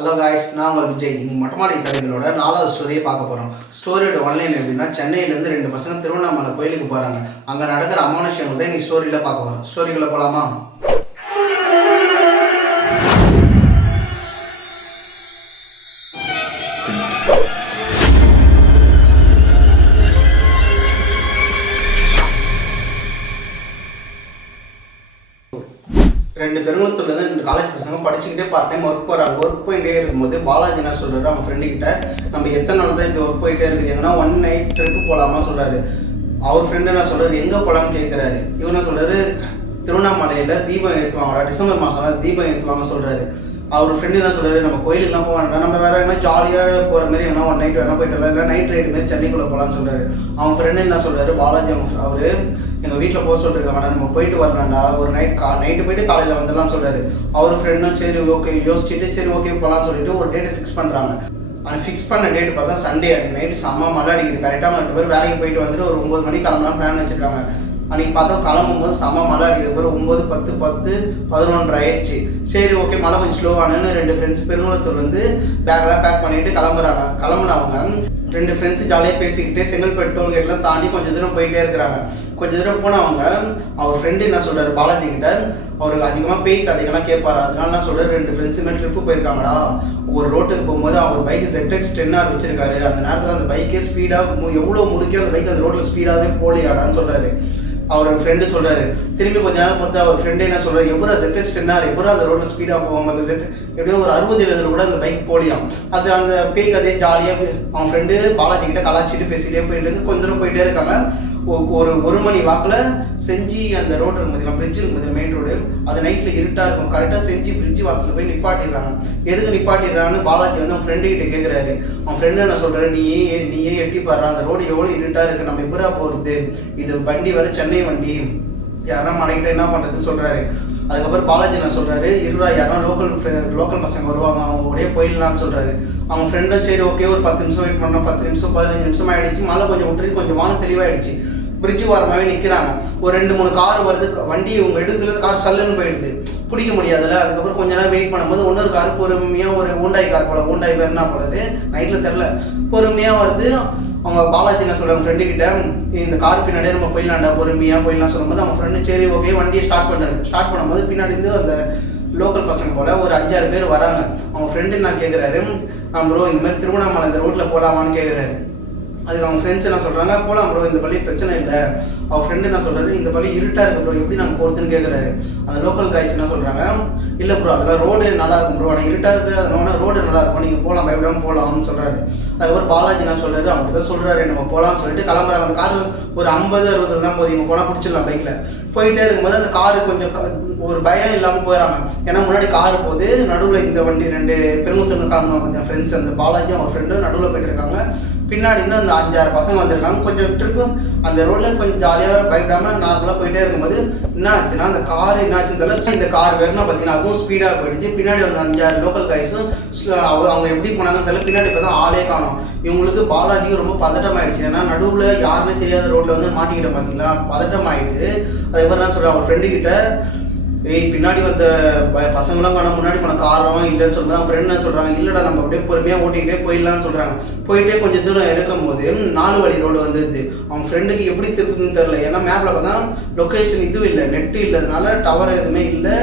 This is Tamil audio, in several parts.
ஹலோ காய்ஸ், நான் உங்கள் விஜய். இன்னைக்கு மொட்டமாடி கதைகளோட 4வது ஸ்டோரியை பார்க்க போகிறோம். ஸ்டோரியோட ஒன்லைன் எப்படின்னா, சென்னையிலேருந்து 2 பசங்க திருவண்ணாமலை கோயிலுக்கு போகிறாங்க. அங்கே நடக்கிற அமானுஷ்யங்கள் தான் இன்னைக்கு ஸ்டோரியில் பார்க்க போகிறோம். ஸ்டோரிக்குள்ளே போகலாமா? ரெண்டு பெருங்குளத்தூர்லேருந்து 2 காலேஜ் பசங்க படிச்சுக்கிட்டே பார்ட் டைம் ஒர்க் போகிறாங்க. ஒர்க் போயிட்டே இருக்கும்போது பாலாஜி என்ன சொல்கிறாரு, அவங்க ஃப்ரெண்டுக்கிட்ட, நம்ம எத்தனை நாள் தான் இப்போ ஒர்க் போயிட்டே இருக்குது, எங்கன்னா 1 நைட் ட்ரிப்பு போகலாமா சொல்கிறாரு. அவர் ஃப்ரெண்டு என்ன சொல்கிறாரு, எங்கே போகலான்னு கேட்குறாரு. இவர் என்ன சொல்கிறாரு, திருவண்ணாமலையில் தீபம் ஏற்றுவாங்களா, டிசம்பர் மாதம் தீபம் ஏற்றுவாங்க சொல்கிறாரு. அவர் ஃப்ரெண்டு என்ன சொல்கிறாரு, நம்ம கோயிலுக்குலாம் போக வேண்டாம், நம்ம வேறு என்ன ஜாலியாக போகிற மாதிரி வேணா 1 நைட் வேணா போயிட்டு வரலாம், இல்லை நைட் ரைடு மாரி சென்னைக்குள்ளே போகலான்னு சொல்கிறாரு. அவன் ஃப்ரெண்டு என்ன சொல்கிறாரு, பாலாஜி அவர் எங்கள் வீட்டில் போக சொல்லிருக்காங்க, நம்ம போயிட்டு வரலாம்டா, ஒரு நைட்டு போயிட்டு காலையில் வந்துடலாம் சொல்கிறாரு. அவர் ஃப்ரெண்டும் சரி ஓகே யோசிச்சுட்டு சரி ஓகே போகலான்னு சொல்லிட்டு ஒரு டேட்டை ஃபிக்ஸ் பண்ணுறாங்க. அந்த ஃபிக்ஸ் பண்ண டேட்டு பார்த்தா சண்டே. அன்றைக்கி நைட்டு செம்ம மழை அடிக்குது. கரெக்டாக 2 பேர் வேலைக்கு போயிட்டு வந்துட்டு ஒரு 9 மணிக்கு கிளம்பலாம் பிளான் வச்சுருக்காங்க. அன்றைக்கி பார்த்தா கிளம்பும்போது செம்ம மழை அடிக்குது. பிறகு 9, 10, 10, 11 ஆயிடுச்சு. சரி ஓகே மழை கொஞ்சம் ஸ்லோவானு 2 ஃப்ரெண்ட்ஸ் பெருங்குளத்தூர்லேருந்து பேக்கெல்லாம் பேக் பண்ணிவிட்டு கிளம்புனவங்க 2 ஃப்ரெண்ட்ஸு ஜாலியாக பேசிக்கிட்டே செங்கல்பட்டு டோல்கேட்லாம் தாண்டி கொஞ்சம் தூரம் போயிட்டே இருக்கிறாங்க. கொஞ்சம் தூரம் போனவங்க அவர் ஃப்ரெண்டு என்ன சொல்கிறார், பாலாஜி கிட்ட, அவருக்கு அதிகமாக பேய் கதைகள்லாம் கேட்பார். அதனால என்ன சொல்கிறார், 2 ஃப்ரெண்ட்ஸுமே ட்ரிப்பு போயிருக்காங்கடா. ஒரு ரோட்டுக்கு போகும்போது அவர் பைக்கு ZX 10R வச்சிருக்காரு. அந்த நேரத்தில் அந்த பைக்கே ஸ்பீடாக எவ்வளோ முறுக்கோ அந்த பைக் அந்த ரோட்டில் ஸ்பீடாகவே போலியாடான்னு சொல்கிறாரு. அவர் ஃப்ரெண்டு சொல்கிறாரு. திரும்பி கொஞ்ச நேரம் பொறுத்து அவர் ஃப்ரெண்டு என்ன சொல்கிறார், எப்போ ZX 10R எப்போ அந்த ரோட்டில் ஸ்பீடாக போவாங்க, எப்படியும் ஒரு 60-70 கூட அந்த பைக் போலியாம். அது அந்த பேய் கதையை ஜாலியாக அவன் ஃப்ரெண்டு பாலாஜி கிட்ட கலாச்சிட்டு பேசிகிட்டே போயிட்டு கொஞ்ச தூரம் போயிட்டே இருக்காங்க. ஒரு மணி வாக்கில் செஞ்சி அந்த ரோடு இருக்கும் பார்த்தீங்கன்னா, பிரிட்ஜ் இருக்கும் பார்த்தீங்கன்னா, மெயின் ரோடு, அது நைட்டில் இருட்டாக இருக்கும். கரெக்டாக செஞ்சி பிரிட்ஜ் வாசலில் போய் நிப்பாட்டிடுறாங்க. எதுக்கு நிப்பாட்டிடுறான்னு பாலாஜி வந்து அவன் ஃப்ரெண்டு கிட்ட கேட்குறாரு. அவன் ஃப்ரெண்டு என்ன சொல்கிறாரு, நீயே எட்டி பாடுற, அந்த ரோடு எவ்வளோ இருட்டாக இருக்குது, நம்ம எப்படா போகிறது, இது வண்டி வர சென்னை வண்டி, யாரா மனைக்கிட்ட என்ன பண்ணுறது சொல்கிறாரு. அதுக்கப்புறம் பாலாஜி என்ன சொல்கிறாரு, யாரா லோக்கல் பசங்க வருவாங்க, அவங்க உடைய போயிடலான்னு சொல்கிறாரு. அவங்க ஃப்ரெண்டும் சரி ஓகே ஒரு 10 நிமிஷம் வெயிட் பண்ணோம். 10 நிமிஷம் 15 நிமிஷம் ஆகிடுச்சு. மழை கொஞ்சம் விட்டுருக்கு, கொஞ்சம் வானம் தெளிவாகிடுச்சு. பிரிட்ஜு வாரமாகவே நிற்கிறாங்க. ஒரு 2-3 கார் வருது. வண்டி இவங்க எடுத்துலேருந்து கார் சல்லுன்னு போயிடுது, பிடிக்க முடியாதுல்ல. அதுக்கப்புறம் கொஞ்ச நேரம் வெயிட் பண்ணும்போது இன்னொரு கார் பொறுமையாக, ஒரு ஊண்டாய் கார் போல, ஊண்டாய் பேர்னா போலது, நைட்டில் தெரில, பொறுமையாக வருது. அவங்க பாலாஜி என்ன சொல்கிறாங்க ஃப்ரெண்டுக்கிட்ட, இந்த கார் பின்னாடியே நம்ம போயிடலாம்டா, பொறுமையாக போயிடலாம் சொல்லும்போது அவங்க ஃப்ரெண்டு சரி ஓகே வண்டியை ஸ்டார்ட் பண்ணும்போது பின்னாடி இருந்து அந்த லோக்கல் பசங்க போல் ஒரு 5-6 பேர் வராங்க. அவங்க ஃப்ரெண்டு நான் கேட்குறாரு, ப்ரோ இந்த மாதிரி திருவண்ணாமலை இந்த ரோட்டில் போகலாமான்னு கேட்குறாரு. அதுக்கு அவங்க ஃப்ரெண்ட்ஸ் என்ன சொல்கிறாங்க, போகலாம் ப்ரோ, இந்த பள்ளி பிரச்சனை இல்லை. அவர் ஃப்ரெண்டு என்ன சொல்கிறாரு, இந்த பள்ளி இருட்டாக இருக்குது ப்ரோ, எப்படி நாங்கள் போகிறதுன்னு கேட்குறாரு. அந்த லோக்கல் கைஸ் என்ன சொல்கிறாங்க, இல்லை ப்ரோ அதெல்லாம் ரோடு நல்லா இருக்கும் ப்ரோ, ஆனால் இருட்டாக இருக்குது, அதனால ரோடு நல்லா இருக்கும், நீங்கள் போகலாம், பயப்படாமல் போகலாம்னு சொல்கிறாரு. அதுக்கப்புறம் பாலாஜி என்ன சொல்கிறாரு, அப்படி தான் சொல்கிறாரு, நம்ம போகலாம்னு சொல்லிட்டு கிளம்புறாங்க. அந்த கார் ஒரு 50-60 தான் போகுது. இவங்க போனால் பிடிச்சிடலாம் பைக்கில். போயிட்டே இருக்கும்போது அந்த காரு கொஞ்சம் ஒரு பயம் இல்லாமல் போயிடறாங்க. ஏன்னா முன்னாடி காரு போகுது, நடுவில் இந்த வண்டி 2 பெருங்குளத்தூர் காரணம் ஃப்ரெண்ட்ஸ், அந்த பாலாஜியும் அவங்க ஃப்ரெண்டும் நடுவில் போயிட்டு இருக்காங்க. பின்னாடி இருந்து அந்த 5-6 பசங்க வந்திருக்காங்க. கொஞ்சம் ட்ரிப்பு அந்த ரோட்டில் கொஞ்சம் ஜாலியாக பயப்படாமல் நார்மலாக போயிட்டே இருக்கும்போது என்ன ஆச்சுன்னா, அந்த கார் என்னாச்சுன்னு தெரியல, இந்த கார் வேறுனா பார்த்தீங்கன்னா அதுவும் ஸ்பீடாக போயிடுச்சு. பின்னாடி வந்து 5-6 லோக்கல் கைஸும் அவங்க எப்படி போனாங்கன்னு தெரியல, பின்னாடி இப்போ தான் ஆளே காணும். இவங்களுக்கு பாலாஜியும் ரொம்ப பதட்டம் ஆகிடுச்சு. ஏன்னா நடுவில் யாருமே தெரியாத ரோட்டில் வந்து மாட்டிக்கிட்ட பார்த்தீங்களா, பதட்டம் ஆகிட்டு. அதுக்கப்புறம் என்ன சொல்கிறேன், அவர் ஃப்ரெண்டுக்கிட்ட, பின்னாடி வந்த பசங்களாம் காண, முன்னாடி போன காரம் இல்லைன்னு சொல்லும்போது அவங்க ஃப்ரெண்ட் என்ன சொல்கிறாங்க, இல்லைடா நம்ம அப்படியே பொறுமையாக ஓட்டிக்கிட்டே போயிடலான்னு சொல்கிறாங்க. போயிட்டே கொஞ்சம் தூரம் இருக்கும்போது 4 வழி ரோடு வந்துடுது. அவங்க ஃப்ரெண்டுக்கு எப்படி திருப்புதுன்னு தெரில. ஏன்னா மேப்பில் பார்த்தா லொக்கேஷன் இதுவும் இல்லை, நெட்டு இல்லாதனால டவர் எதுவுமே இல்லை,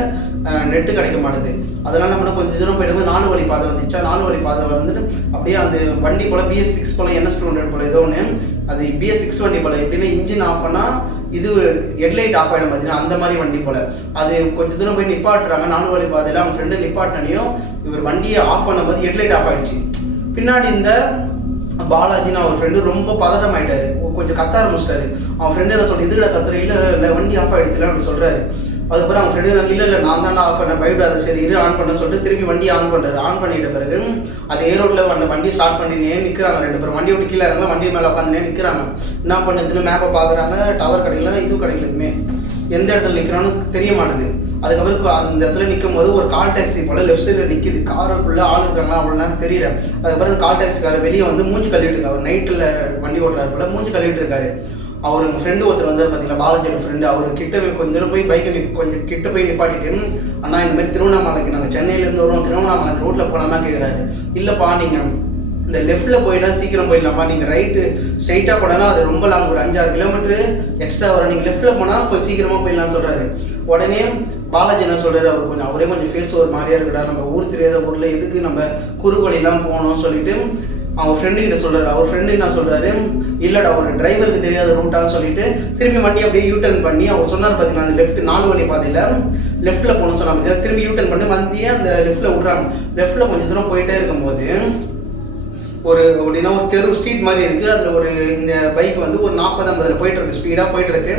நெட்டு கிடைக்க மாட்டுது. அதனால் நம்ம கொஞ்சம் தூரம் போயிடும்போது 4 வழி பாதை வந்துச்சா. 4 வழி பாதை வந்துட்டு அப்படியே அந்த வண்டி போல் BS6 போல் NS200 போல் ஏதோ ஒன்று, அது BS6 வண்டி போல், எப்படின்னா இன்ஜின் ஆஃப் பண்ணால் இது ஹெட்லைட் ஆஃப் ஆகிடும் பார்த்தீங்கன்னா, அந்த மாதிரி வண்டி போல். அது கொஞ்சம் தூரம் போய் நிப்பாட்டுறாங்க 4 வழி பாதையில். அவங்க ஃப்ரெண்டு நிப்பாட்டினையும் இவர் வண்டியை ஆஃப் பண்ணும்போது ஹெட்லைட் ஆஃப் ஆகிடுச்சு. பின்னாடி இந்த பாலாஜின்னு அவர் ஃப்ரெண்டு ரொம்ப பதட்டம் ஆகிட்டாரு, கொஞ்சம் கத்த ஆரம்பிச்சிட்டாரு. அவன் ஃப்ரெண்டு என்ன சொல்லிட்டு, இதுல கத்துற, இல்லை வண்டி ஆஃப் ஆகிடுச்சுல அப்படி சொல்கிறாரு. அதுக்கப்புறம் அவங்க ஃப்ரெண்டு இல்லை நான் தான் ஆஃப் பண்ணேன், பயப்படாத, சரி இரு ஆன் பண்ண சொல்லிட்டு திரும்பி வண்டி ஆன் பண்ணுறாரு. ஆன் பண்ணிட்ட பிறகு அது ரோட்டில் அந்த வண்டி ஸ்டார்ட் பண்ணினே நிற்கிறாங்க. 2 பேரும் வண்டி விட்டு கீழே இறங்கலாம், வண்டி மேலே உட்காந்துனே நிற்கிறாங்க. என்ன பண்ணுதுன்னு மேப்பை பார்க்குறாங்க, டவர் கிடைக்கல, இது கிடைக்கல, எதுவுமே எந்த இடத்துல நிற்கிறான்னு தெரிய மாட்டுது. அதுக்கப்புறம் அந்த இடத்துல நிற்கும் போது ஒரு கால் டாக்ஸி போல் லெஃப்ட் சைடில் நிற்கிது. காருக்குள்ளே ஆள் இருக்காங்களா அவ்வளோ நேரம் தெரியல. அதுக்கப்புறம் கால் டாக்ஸிக்காரர் வெளியே வந்து மூஞ்சி கழுவிட்டு இருக்காரு. நைட்டில் வண்டி ஓட்டுறாரு போல் மூஞ்சி கழுவிட்டு இருக்காரு. அவர் உங்கள் ஃப்ரெண்டு ஒருத்தர் வந்தார் பார்த்தீங்களா, பாலாஜியோட ஃப்ரெண்டு. அவர் கிட்ட போய் கொஞ்சம் தூரம் போய் பைக்கை கொஞ்சம் கிட்ட போய் நிப்பாட்டிட்டு, அண்ணா இந்த மாதிரி திருவண்ணாமலைக்கு நாங்கள் சென்னையிலேருந்து வரோம், திருவண்ணாமலை ரோட்டில் போகலாமா கேட்குறாரு. இல்லைப்பா நீங்கள் இந்த லெஃப்ட்டில் போயிட்டா சீக்கிரம் போயிடலாம்ப்பா, நீங்கள் ரைட்டு ஸ்ட்ரைட்டாக போனால் அது ரொம்ப லாங், ஒரு 5-6 கிலோமீட்டரு எக்ஸ்ட்ரா வரும், நீங்கள் லெஃப்ட்டில் போனால் கொஞ்சம் சீக்கிரமாக போயிடலாம்னு சொல்கிறாரு. உடனே பாலாஜி என்ன சொல்கிறாரு, அவர் கொஞ்சம் அவரே கொஞ்சம் ஃபேஸ் ஒரு மாதிரியாக இருக்கடா, நம்ம ஊர் தெரியாத ஊரில் எதுக்கு நம்ம குறுவழிலாம் போகணும்னு சொல்லிட்டு அவங்க ஃப்ரெண்டுக்கிட்ட சொல்கிறாரு. அவர் ஃப்ரெண்டு என்ன சொல்கிறாரு, இல்லைடா ஒரு டிரைவருக்கு தெரியாத ரூட்டான்னு சொல்லிட்டு திரும்பி வண்டி அப்படியே யூட்டர்ன் பண்ணி அவர் சொன்னார் பார்த்தீங்கன்னா, அந்த லெஃப்ட் 4 வழி பாதையில் லெஃப்ட்டில் போகணும்னு சொன்னாங்க பார்த்தீங்கன்னா, திரும்பி யூட்டர்ன் பண்ணி வண்டியை அந்த லெஃப்ட்டில் விட்றாங்க. லெஃப்ட்டில் கொஞ்சம் தூரம் போயிட்டே இருக்கும்போது ஒரு அப்படின்னா ஒரு தெரு ஸ்ட்ரீட் மாதிரி இருக்குது. அதில் ஒரு இந்த பைக் வந்து ஒரு 40-50 போயிட்டுருக்கு, ஸ்பீடாக போயிட்டுருக்கு.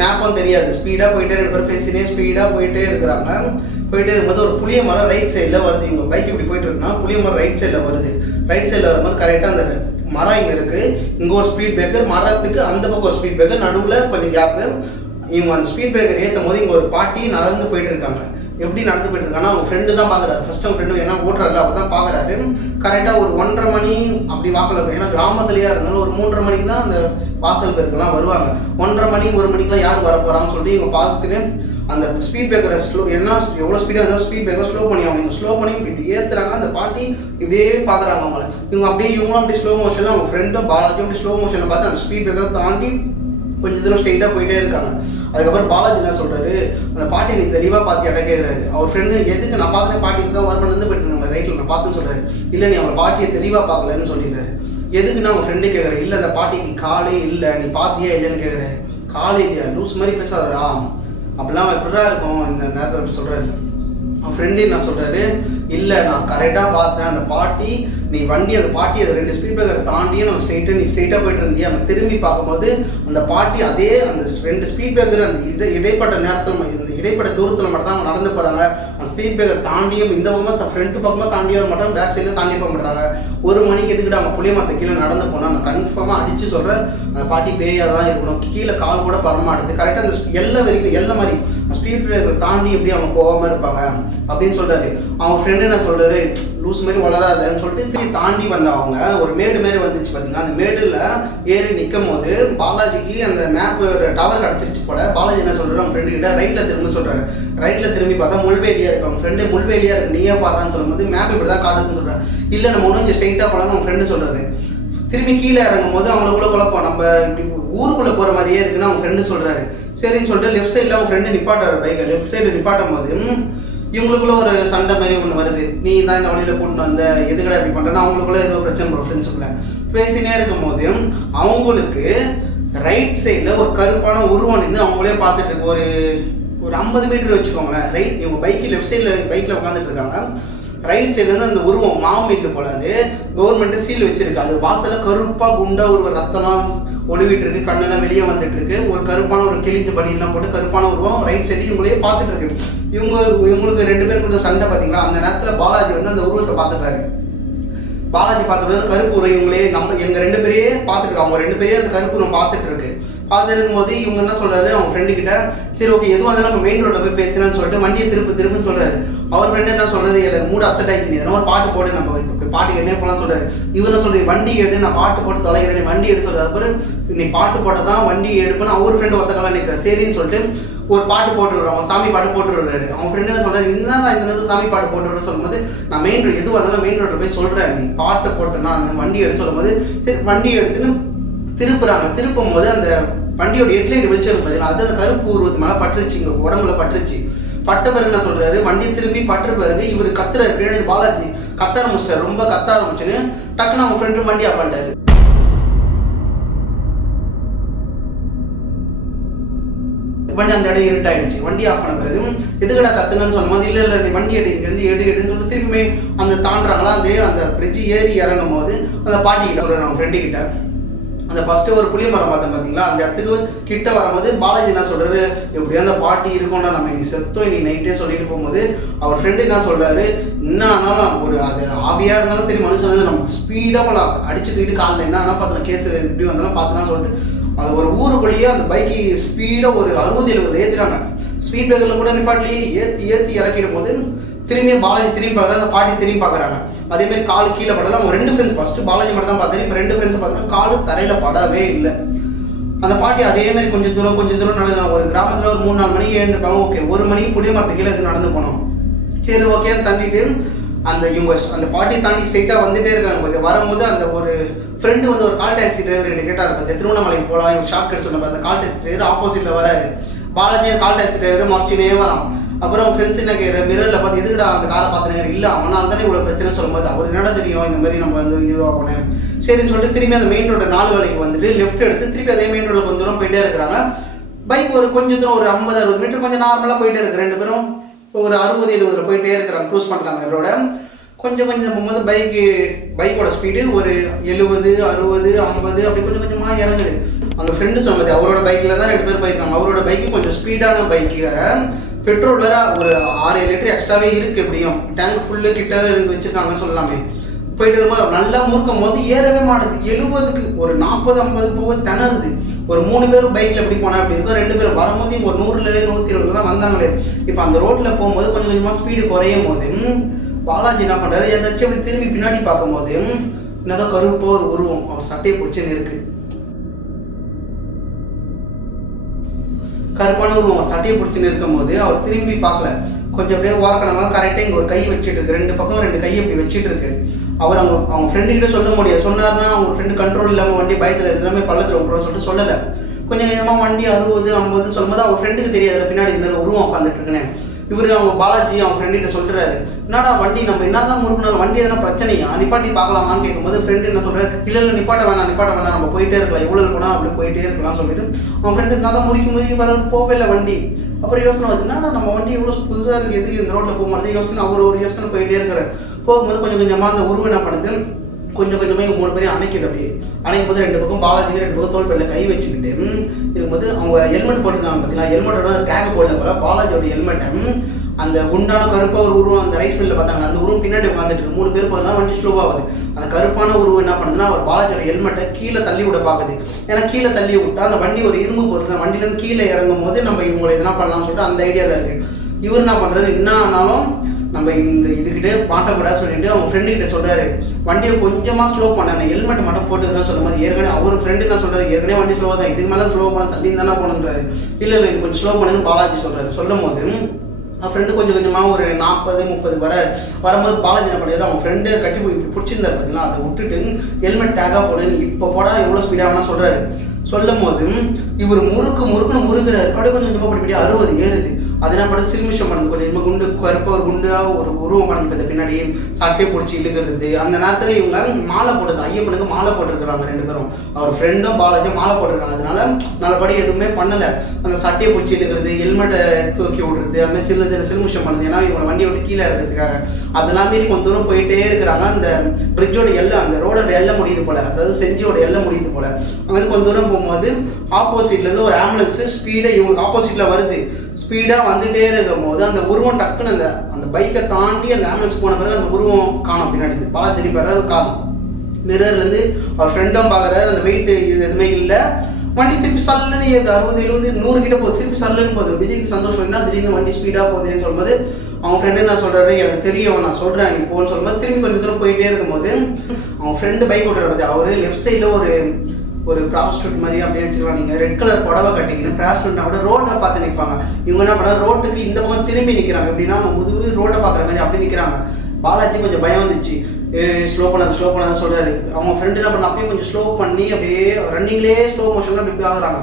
மேப்பும் தெரியாது, ஸ்பீடாக போயிட்டே 2 பேர் பேசினே ஸ்பீடாக போயிட்டே இருக்கிறாங்க. போயிட்டே இருக்கும்போது ஒரு புளிய மரம் ரைட் சைடில் வருது. இவங்க பைக் இப்படி போயிட்டு இருக்குன்னா புளிய மரம் ரைட் சைடில் வருது. ரைட் சைடில் வரும்போது கரெக்டாக அந்த மரம் இங்கே இருக்குது, இங்கே ஒரு ஸ்பீட் பிரேக்கர், மரத்துக்கு அந்த பக்கம் ஒரு ஸ்பீட் பிரேக்கர், நடுவில் கொஞ்சம் கேப்பு. இவங்க அந்த ஸ்பீட் பிரேக்கர் ஏற்றும் போது இங்கே ஒரு பாட்டி நடந்து போயிட்டு இருக்காங்க. எப்படி நடந்து போயிட்டு இருக்காங்கன்னா அவங்க ஃப்ரெண்டு தான் பார்க்குறாரு. ஃபர்ஸ்ட் அவங்க ஃப்ரெண்டு ஏன்னா ஓட்டுறாருல அப்போ தான் பார்க்குறாரு. கரெக்டாக ஒரு 1:30 மணி அப்படி வாக்கில் இருக்கும். ஏன்னா கிராமத்துலேயே இருந்தாலும் ஒரு 3:30 மணிக்கு தான் அந்த வாசல் பேருக்கெல்லாம் வருவாங்க. 1:30 மணி 1 மணிக்கெலாம் யார் வர போகிறாங்கன்னு சொல்லிட்டு இவங்க பார்த்துட்டு அந்த ஸ்பீட் பிரேக்கரை எவ்வளோ ஸ்பீடாக இருந்தாலும் ஸ்பீட் பிரேக்கர் ஸ்லோ பண்ணி அவங்க ஸ்லோ பண்ணி இப்படி ஏற்றுறாங்க. அந்த பாட்டி இப்படியே பார்க்குறாங்க அவங்கள. இவங்களும் அப்படியே ஸ்லோ மோஷனில் அவங்க ஃப்ரெண்டும் பாலாஜியும் அப்படி ஸ்லோ மோஷனில் பார்த்து அந்த ஸ்பீட் பிரேக்கரை தாண்டி கொஞ்சம் தூரம் ஸ்ட்ரெயிட்டாக போயிட்டே இருக்காங்க. அதுக்கப்புறம் பாலாஜி என்ன சொல்கிறாரு, அந்த பாட்டி நீ தெளிவாக பார்த்தியாட்டா கேட்குறாரு. அவர் ஃப்ரெண்டு எதுக்கு நான் பார்த்தேன் பாட்டிக்கு தான் வருமானு போயிட்டு நம்ம ரைட்டில் நான் பார்த்துன்னு சொல்கிறாரு. இல்லை நீ அவன் பாட்டியை தெளிவாக பார்க்கலன்னு சொல்லிடுறாரு. எதுக்குன்னா அவங்க ஃப்ரெண்டு கேட்குறேன். இல்லை அந்த பாட்டிக்கு காலே இல்லை, நீ பார்த்தியா இல்லைன்னு கேட்குறேன். காலே இல்லையா, லூஸ் மாதிரி பேசாதரா, அப்படிலாம் எப்படிதான் இருக்கும் இந்த நேரத்தில் அப்படி சொல்கிறாரு. அவன் ஃப்ரெண்டு என்ன சொல்கிறாரு, இல்லை நான் கரெக்டாக பார்த்தேன், அந்த பாட்டி நீ வண்டி அந்த பாட்டி அதை 2 ஸ்பீட் பிரேக்கரை தாண்டியே நம்ம நீ ஸ்ட்ரெயிட்டாக போயிட்டு இருந்தியா, நம்ம திரும்பி பார்க்கும்போது அந்த பாட்டி அதே அந்த 2 ஸ்பீட் பிரேக்கர் அந்த இடைப்பட்ட நேரத்தில் இந்த இடைப்பட்ட தூரத்தில் மட்டும் தான் அவங்க நடந்து போகிறாங்க. அந்த ஸ்பீட் பிரேக்கர் தாண்டியும் இந்த பக்கமாக ஃப்ரண்ட் பக்கமாக தாண்டி வர மாட்டாங்க, பேக் சைடில் தாண்டி போக மாட்டாங்க. 1 மணிக்கு எதுக்கிட்ட அவங்க புளிய மரத்தை கீழே நடந்து போனால் நான் கன்ஃபார்மாக அடித்து சொல்கிறேன் அந்த பாட்டி பேயாக தான் இருக்கணும், கீழே கால் கூட பரமாட்டுது. கரெக்டாக அந்த எல்லை வரைக்கும் எல்லை மாதிரி ஸ்பீட் பிரேக்கர் தாண்டி எப்படி அவங்க போகாமல் இருப்பாங்க அப்படின்னு சொல்கிறாரு. அவங்க ஃப்ரெண்டு என்ன சொல்கிறாரு, லூஸ் மாதிரி வளராதுன்னு சொல்லிட்டு தாண்டி வந்த அவங்க ஒரு மேடு மாரி வந்துச்சு பார்த்தீங்கன்னா, அந்த மேடில் ஏறி நிற்கும் போது பாலாஜிக்கு அந்த மேப்பு டவர் கிடச்சிருச்சு போல. பாலாஜி என்ன சொல்கிறாரு, அவங்க ஃப்ரெண்டு கிட்ட ரைட்டில் திரும்ப சொல்கிறாரு. ரைட்டில் திரும்பி பார்த்தா முள்வேலியாக இருக்கு. அவங்க ஃப்ரெண்டு முள்வேலியாக இருக்கு நீயே பார்த்தான்னு சொல்லும்போது மேப் இப்படி தான் காட்டுதுன்னு சொல்கிறாரு. இல்லை நம்ம ஒன்றும் கொஞ்சம் ஸ்ட்ரெயிட்டாக போகலான்னு அவங்க ஃப்ரெண்டு சொல்கிறாரு. திரும்பி கீழே இறங்கும் போது அவங்களுக்குள்ள குழப்பம், நம்ம இப்படி ஊருக்குள்ளே போகிற மாதிரியே இருக்குன்னு அவங்க ஃப்ரெண்டு சொல்கிறாரு. சரின்னு சொல்லிட்டு லெஃப்ட் சைடில் அவங்க ஃப்ரெண்டு நிப்பாட்டாரு பைக்கை. லெஃப்ட் சைடு நிப்பாட்டும் போது இவங்களுக்குள்ள ஒரு சண்டை மாதிரி ஒன்று வருது. நீ தான் இந்த வழியில் கூட்டிட்டு வந்த, எதுக்கடா இப்படி பண்ணுறேன்னா அவங்களுக்குள்ள ஏதோ பிரச்சனை போடும். ஃப்ரெண்ட்ஸுக்குள்ள பேசினே இருக்கும் போது அவங்களுக்கு ரைட் சைடில் ஒரு கருப்பான உருவம் நின்று அவங்களே பார்த்துட்டு இருக்கு. ஒரு 50 மீட்டர் வச்சுக்கோங்களேன். ரைட் இவங்க லெஃப்ட் சைடில் பைக்கில் உட்காந்துட்டு இருக்காங்க. ரைட் சைட்லேருந்து அந்த உருவம் மாவு மீட்டு போல அது கவர்மெண்ட்டு சீல் வச்சிருக்கு. அது வாசலில் கருப்பாக குண்டா ஒரு ரத்தம்லாம் ஒளிவிட்டு இருக்கு, கண்ணெல்லாம் வெளியே வந்துட்டு இருக்கு. ஒரு கருப்பான ஒரு கிழிஞ்ச பனியெல்லாம் போட்டு கருப்பான உருவம் ரைட் சைடு இவங்களே பார்த்துட்டு இருக்கு. இவங்களுக்கு 2 பேருக்குள்ள சண்டை பார்த்தீங்களா. அந்த நேரத்தில் பாலாஜி வந்து அந்த உருவத்தை பார்த்துட்டாரு. பாலாஜி பார்த்துட்டு கருப்பு உருவம் இவங்களே எங்கள் 2 பேரையே பார்த்துட்டு அவங்க 2 பேரையே அந்த கருப்பு உருவம் பார்த்துட்டு இருக்கு. பார்த்துருக்கும் போது இவங்க என்ன சொல்றாரு, அவங்க ஃப்ரெண்டு கிட்ட சரி ஓகே எதுவும் இருந்தாலும் நம்ம மெயின் ரோட்டில் போய் பேசலாம்னு சொல்லிட்டு வண்டியை திருப்புன்னு சொல்றாரு. அவர் ஃப்ரெண்டு என்ன சொல்றாரு, எனக்கு மூடு அப்செட் ஆயிடுச்சு, எதனா ஒரு பாட்டு போட்டு நம்ம இப்படி பாட்டு என்ன போகலாம்னு சொல்றாரு. இவர் என்ன சொல்றாரு, வண்டி எடு, நான் பாட்டு போட்டு தொலைகிறேன், வண்டி எடுத்து சொல்றாரு. அப்புறம் நீ பாட்டு போட்டால் தான் வண்டி எடுப்புன்னு அவர் ஃப்ரெண்டு ஒத்தக்கலாம் நிற்கிறார். சரின்னு சொல்லிட்டு ஒரு பாட்டு போட்டுருவாரு, அவங்க சாமி பாட்டு போட்டுருவாரு. அவங்க ஃப்ரெண்டு என்ன சொல்றாரு, இன்னும் நான் இந்த நேரத்தில் சாமி பாட்டு போட்டுருவேன் சொல்லும்போது நான் மெயின் ரோடு எதுவும் அதெல்லாம் மெயின் ரோட்டில் போய் சொல்கிறேன், நீ பாட்டு போட்டேன்னா வண்டி எடுத்து சொல்லும்போது சரி வண்டி எடுத்துன்னு திருப்புறாங்க. திருப்பும் போது அந்த வண்டியோட ஹெட்லைட் வெளிச்சம் பார்த்தீங்கன்னா அது அந்த கருப்பு உருவத்து மேலே பட்டுருச்சு, இங்கே உடம்புல பட்டுருச்சு. பட்ட பிறகு என்ன சொல்றாரு, வண்டி திரும்பி பட்டுற பிறகு இவர் கத்துறாரு. பின்னாடி பாலாஜி கத்த ஆரம்பிச்சார், ரொம்ப கத்த ஆரம்பிச்சுன்னு டக்குன்னு அவங்க ஃப்ரெண்டு வண்டி ஆஃப் பண்ணிட்டாரு. வண்டி அந்த இடம் இருட்டாயிடுச்சு. வண்டி ஆஃப் பண்ண பிறகு எதுக்கடா கத்துனன்னு சொல்லும் போது இல்லை நீ வண்டி எடு, இங்கேருந்து எடுன்னு சொல்லிட்டு திரும்பி அந்த தாண்டுறாங்களா அந்த பிரிட்ஜ் ஏறி இறங்கும் போது அந்த பாட்டி கிட்ட சொல்றாரு, அவங்க ஃப்ரெண்டு கிட்ட அந்த ஃபஸ்ட்டு ஒரு புளிய மரம் பார்த்தேன் பார்த்தீங்களா, அந்த இடத்துக்கு கிட்ட வரும்போது பாலாஜி என்ன சொல்கிறாரு, எப்படியோ அந்த பாட்டி இருக்கும்னா நம்ம இன்னைக்கு செத்தோம் இன்னைக்கு நைட்டே சொல்லிட்டு போகும்போது அவர் ஃப்ரெண்டு என்ன சொல்கிறாரு, என்னன்னாலும் ஒரு அது ஆவியாக இருந்தாலும் சரி மனுஷன் வந்து நம்ம ஸ்பீடாக போகலாம் அடிச்சு தூக்கிட்டு காலில் என்னன்னா பார்த்தோம் கேஸ் இப்படி வந்தாலும் பார்த்தோன்னா சொல்லிட்டு அது ஒரு ஊருக்குள்ளேயே அந்த பைக்கு ஸ்பீடாக ஒரு 60-70 ஏற்றுறாங்க. ஸ்பீட் பிரேக்கரில் கூட நிப்பாட்டி ஏற்றி இறக்கிடும் போது திரும்பியே பாலாஜி திரும்பி பார்க்குறாரு, அந்த பாட்டி திரும்பி பார்க்குறாங்க. அதேமாதிரி கால் கீழே படல. அவங்க 2 ஃப்ரெண்ட்ஸ் ஃபஸ்ட்டு பாலாஜி மட்டும் தான் பார்த்தாரு. இப்போ 2 ஃப்ரெண்ட்ஸை பார்த்தோன்னா காலு தரையில் படவே இல்லை. அந்த பாட்டி அதே மாதிரி கொஞ்சம் தூரம் நடந்தாங்க. ஒரு கிராமத்தில் ஒரு 3-4 மணிக்கு எழுந்துப்பாங்க. ஓகே, 1 மணிக்கு புளிய மரத்து கீழே எது நடந்து போனோம். சரி ஓகே தண்டிட்டு இவங்க அந்த பாட்டியை தாண்டி ஸ்ட்ரைட்டாக வந்துட்டே இருக்காங்க. வரும்போது அந்த ஒரு ஃப்ரெண்டு வந்து ஒரு கால் டாக்ஸி டிரைவர் கேட்டார், பார்த்து திருவண்ணாமலைக்கு போகலாம் இவங்க ஷார்ட்கட் சொன்ன அந்த கால் டாக்ஸி டிரைவர் ஆப்போசிட்டில் வராது. பாலாஜியை கால் டாக்ஸி டிரைவர் மறைச்சினே வரான். அப்புறம் ஃப்ரெண்ட்ஸ் என்ன கேட்குற மிரரில் பார்த்து எதுக்குடா அந்த காரை பார்த்துனாரு. இல்லை அவனால் தானே இவ்வளோ பிரச்சனை சொல்லும்போது அவருக்கு என்னடா தெரியும் இந்த மாதிரி நம்ம வந்து இதுவாக போனேன். சரின்னு சொல்லிட்டு திரும்பி அந்த மெயின் ரோட 4 வேலைக்கு வந்துட்டு லெஃப்ட் எடுத்து திருப்பி அதே மெயின் ரோடில் கொஞ்சம் தூரம் போயிட்டே இருக்கிறாங்க. பைக் ஒரு கொஞ்சம் தூரம் ஒரு 50-60 மீட்டர் கொஞ்சம் நார்மலாக போயிட்டே இருக்கு. 2 பேரும் ஒரு 60-70 போயிட்டே இருக்கிறாங்க. க்ரூஸ் பண்ணுறாங்க ரோட. கொஞ்சம் போகும்போது பைக்கோட ஸ்பீடு ஒரு 70, 60, 50 அப்படி கொஞ்சம் கொஞ்சமாக இறங்குது. அந்த ஃப்ரெண்டு சொன்னது அவரோட பைக்கில் தான் 2 பேர் போயிருக்காங்க. அவரோட பைக்கு கொஞ்சம் ஸ்பீடான பைக்கு வேறு. பெட்ரோல் வேறு ஒரு 6-7 லிட்டர் எக்ஸ்ட்ராவே இருக்குது. எப்படியும் டேங்க் ஃபுல்லு கிட்டவே வச்சுருக்காங்க சொல்லலாமே. போயிட்டு இருக்கும்போது நல்லா முறுக்கும் போது ஏறவே மாட்டுது. 70க்கு ஒரு 40-50 போக திணறுது. ஒரு 3 பேரும் பைக்கில் எப்படி போனால் அப்படி இருக்கும். 2 பேர் வரும்போது ஒரு 100-120 தான் வந்தாங்களே. இப்போ அந்த ரோட்டில் போகும்போது கொஞ்சம் கொஞ்சமாக ஸ்பீடு குறையும் போது பாலாஜி என்ன பண்ணுறாரு, ஏதாச்சும் அப்படி திரும்பி பின்னாடி பார்க்கும்போது என்னதான் கருப்போ ஒரு உருவம் அவர் சட்டையை பிடிச்சுன்னு இருக்கு. கருப்பான உருவம் சட்டையை பிடிச்சுன்னு இருக்கும் போது அவர் திரும்பி பார்க்கல. கொஞ்சம் அப்படியே ஓரக்கணமாக கரெக்டாக இங்கே ஒரு கை வச்சுட்டு இருக்கு. 2 பக்கம் 2 கை அப்படி வச்சுட்டு இருக்கு. அவர் அவங்க ஃப்ரெண்டுக்கிட்ட சொல்ல முடியாது. சொன்னார்னா அவங்க ஃப்ரெண்டு கண்ட்ரோல் இல்லாமல் வண்டி பயத்தில் எல்லாமே பள்ளத்தில் விட்டுறோம் சொல்லிட்டு சொல்லலை. கொஞ்சம் கொஞ்சமாக வண்டி 60-50 சொல்லும்போது அவங்க ஃப்ரெண்டுக்கு தெரியாது பின்னாடி இந்த மாதிரி உருவம் உட்காந்துட்டு இருக்குன்னு. இவரு அவங்க பாலாஜி அவங்க ஃப்ரெண்டுகிட்ட சொல்கிறாரு, என்னடா வண்டி நம்ம என்னதான் முறுக்குனாலும் வண்டி எதனா பிரச்சனையா நிப்பாட்டி பார்க்கலாமான்னு கேட்கும்போது ஃப்ரெண்டு என்ன சொல்கிறார், இல்லை நிப்பாட்ட வேணாம் நம்ம போயிட்டே இருக்கலாம், எவ்வளோ போனால் அப்படி போயிட்டே இருக்கலாம் சொல்லிட்டு அவன் ஃப்ரெண்டு என்னதான் முறுக்கி வர போவே இல்லை வண்டி. அப்புறம் யோசனை வருதுன்னா நம்ம வண்டி எவ்வளோ புதுசாக இருக்குது, எதுக்கு இந்த ரோட்டில் போக மாட்டேது யோசனை. அவர் ஒரு யோசனை போயிட்டே இருக்கிறார். போகும்போது கொஞ்சம் கொஞ்சமாக அந்த உருவம் என்ன பண்ணுது, கொஞ்சம் கொஞ்சமாக இங்கே 3 பேரையும் அணைக்குது. அப்படியே அணைக்கும் போது 2 பக்கம் பாலாஜி 2 பக்கம் தோல் பேரில் கை வச்சுக்கிட்டு இருக்கும்போது அவங்க ஹெல்மெட் போட்டுருக்காங்க. பார்த்தீங்கன்னா ஹெல்மெட்டோட டேக் போடல போல பாலாஜியோட ஹெல்மெட்டை அந்த குண்டான கருப்பாக ஒரு உருவம் அந்த ரைஸ் மில்லில் பார்த்தாங்க. அந்த உருவம் பின்னாடி உட்காந்துட்டு இருக்கு. 3 பேர் போதெல்லாம் வண்டி ஸ்லோவாகுது. அந்த கருப்பான உருவம் என்ன பண்ணுதுன்னா அவர் பாலாஜியோட ஹெல்மெட்டை கீழே தள்ளி விட பார்க்குது. ஏன்னா கீழே தள்ளி விட்டா அந்த வண்டி ஒரு இரும்பு பொருள், வண்டியிலேருந்து கீழே இறங்கும் போது நம்ம இவங்களை எதனா பண்ணலாம்னு சொல்லிட்டு அந்த ஐடியாவில் இருக்குது. இவர் என்ன பண்ணுறாரு, என்ன ஆனாலும் நம்ம இந்த இதுக்கிட்டே மாட்டக்கூடாது சொல்லிட்டு அவங்க ஃப்ரெண்டுக்கிட்ட சொல்கிறாரு, வண்டியை கொஞ்சமாக ஸ்லோ பண்ண ஹெல்மெட் மட்டும் போட்டுக்கிறேன் சொல்லும் போது ஏற்கனவே அவர் ஃப்ரெண்டு என்ன சொல்கிறாரு, ஏற்கனவே வண்டி ஸ்லோவாக தான், இதுக்கு மேலே ஸ்லோ பண்ண தள்ளி தானே போகணுன்றாரு. இல்லை கொஞ்சம் ஸ்லோ பண்ணுன்னு பாலாஜி சொல்கிறாரு. சொல்லும் போது அவன் ஃப்ரெண்டு கொஞ்சம் கொஞ்சமாக ஒரு 40-30 வரும்போது பாலாஜி என்ன பண்ணிடுறாரு, அவன் ஃப்ரெண்டை கட்டி பிடிச்சிருந்தாரு பார்த்தீங்கன்னா, அதை விட்டுட்டு ஹெல்மெட் டேக்காக போடுன்னு இப்போ போடா எவ்வளோ ஸ்பீடாக சொல்கிறாரு. சொல்லும் போது இவர் முறுக்குன்னு முறுக்குறாரு. அப்படியே கொஞ்சம் கொஞ்சமாக படிப்படியே 60 ஏறுது. அதனால் படம் சில்மிஷம் பண்ணுது. கொஞ்சம் கொஞ்சமாக குண்டு கருப்பாக ஒரு குண்டாக ஒரு உருவம் பண்ணி பின்னாடி சட்டையை பிடிச்சி இழுக்கிறது. அந்த நேரத்தில் இவங்க மாலை போட்டுருக்காங்க, ஐயப்பனுக்கு மாலை போட்டுருக்குறாங்க 2 பேரும். அவர் ஃப்ரெண்டும் பாலாஜியும் மாலை போட்டிருக்காங்க. அதனால நல்லபடி எதுவுமே பண்ணலை. அந்த சட்டையை பிடிச்சி இழுக்கிறது, ஹெல்மெட்டை தூக்கி விடுறது, அது மாதிரி சின்ன சில்மிஷம் பண்ணுது. ஏன்னா இவங்க வண்டியை விட்டு கீழே இருக்கிறதுக்காக அதெல்லாம் மீறி கொஞ்சம் தூரம் போயிட்டே இருக்கிறாங்க. அந்த பிரிட்ஜோட எல்லை, அந்த ரோடோட எல்லை முடியுது போல, அதாவது செஞ்சியோட எல்லை முடியுது போல. அங்கே கொஞ்சம் தூரம் போகும்போது ஆப்போசிட்லேருந்து ஒரு ஆம்புலன்ஸு ஸ்பீடாக இவங்களுக்கு ஆப்போசிட்டில் வருது. ஸ்பீடாக வந்துகிட்டே இருக்கும் போது அந்த உருவம் டக்குன்னு அந்த பைக்கை தாண்டி அந்த ஆம்புலன்ஸ் போன பிறகு அந்த உருவம் காணும். பின்னாடி பாலா திரும்பி வர்றாரு, காணும். மிரர்லேருந்து அவர் ஃப்ரெண்டும் பார்க்குறாரு, அந்த வெயிட்டு எதுவுமே இல்லை. வண்டி திருப்பி சல்லுன்னு 60-70-100 கிட்ட போகுது. திருப்பி சல்லுன்னு போகுது. விஜய்க்கு சந்தோஷம் என்ன, திடீர்னு வண்டி ஸ்பீடாக போகுதுன்னு சொல்லும்போது அவங்க ஃப்ரெண்டு என்ன சொல்கிறாரு, எனக்கு தெரியும் நான் சொல்கிறேன் நீ போன்னு சொல்லும்போது திரும்பி கொஞ்சம் தூரம் போயிட்டே இருக்கும்போது அவங்க ஃப்ரெண்டு பைக் ஓட்டுற பார்த்து அவர் லெஃப்ட் சைடில் ஒரு ப்ராஸ்டியூட் மாதிரி அப்படியே வச்சுருவாங்க. நீங்கள் ரெட் கலர் புடவை கட்டிக்கின்னு ப்ராஸ்டியூட்னா கூட ரோட்டை பார்த்து நிற்பாங்க. இவங்க என்ன பண்ணால் ரோட்டுக்கு இந்த பக்கம் திரும்பி நிற்கிறாங்க. எப்படின்னா முதுகு ரோட்டை பார்க்குற மாதிரி அப்படி நிற்கிறாங்க. பாலாஜி கொஞ்சம் பயம் வந்துச்சு, ஸ்லோ பண்ணாத சொல்கிறாரு. அவங்க ஃப்ரெண்டு என்ன பண்ண அப்படியே கொஞ்சம் ஸ்லோ பண்ணி அப்படியே ரன்னிங்லேயே ஸ்லோ மோஷனில் அப்படி ஆகுறாங்க.